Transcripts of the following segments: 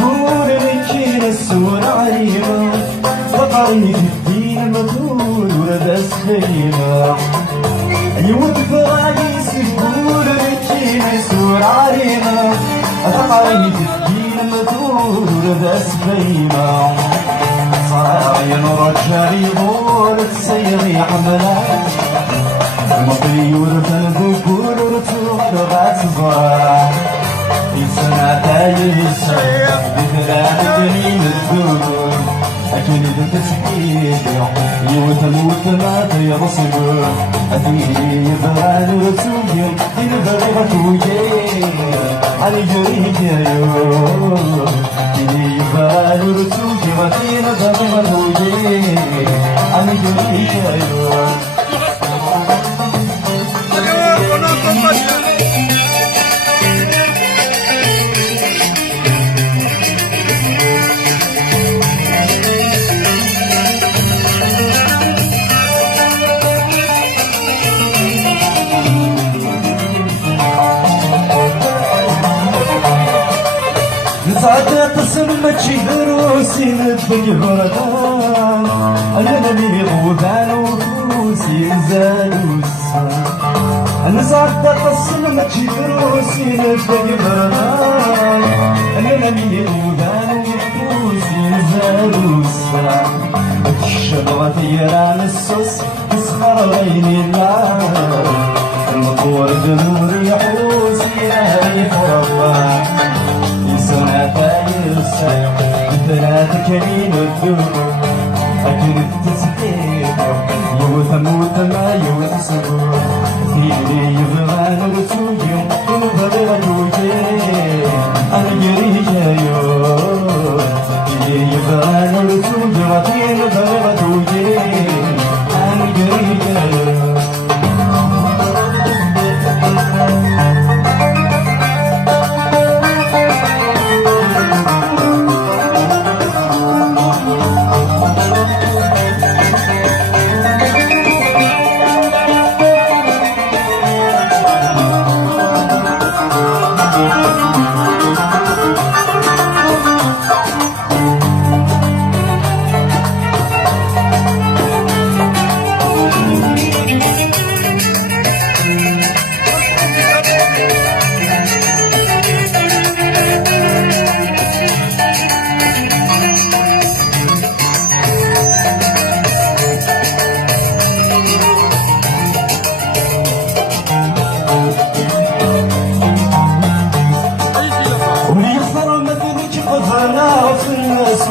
كون لكين السور عريمة بقري الدين مدول ولبس خيمة يود فراقي سكون لكين السور عريمة بقري الدين مدول ولبس خيمة صاين رجالي غور تسيري حملات المطيور فالذكور رتوك غاتفا في سنة تايسة بثلاث جنين الذكور أكيد تسحيد يوتموت ما تيرصد أثيري يبغان رتوكي ينبغي غتوكي علي جريك يا يوم يبغان رتوكي غتين بغي غتوكي علي جريك يا يوم ساعات تسمى شي دروسي نبقي بردان انا نبي غوثان وفوسي زالوس انا ساعات تسمى شي دروسي نبقي بردان انا نبي غوثان وفوسي زالوس الشبغة ثيران السوس تسخر عيني النار المطور بنور يحوس يا فرضان سنة تايسة بثلاث كمين الذنوب أكيد تسحيق يوثموت ما يوثسر فيني يبغى نرسوجي ينبغي غتوجي أنا جريك يا يوم فيني يبغى نرسوجي ينبغي غتوجي أنا جريك يا يوم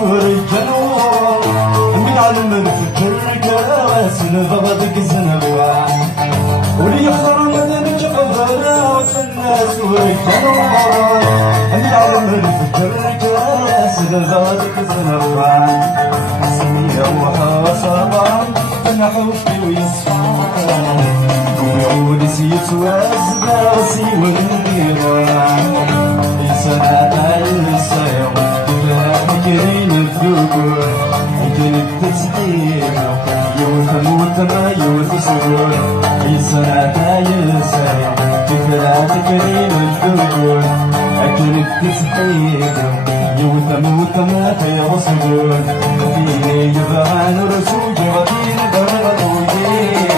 ورجلوا من علم الفكر كاس نبغضك زنبوا وليخسر مدنك قبرات الناس ورجلوا من علم الفكر كاس نبغضك زنبوا سمية وحاصبا نحوك ويصفان ويعود سيتواز دارسي والنيران يسنى تايسا كريم الذكور يجلب تسحيق يوثموت ما يوثسر في سنة تايسة بثلاث كريم الذكور أجلب تسحيق يوثموت ما تيرصدر فيه يبغى نرسوج وفيه درغة وجيه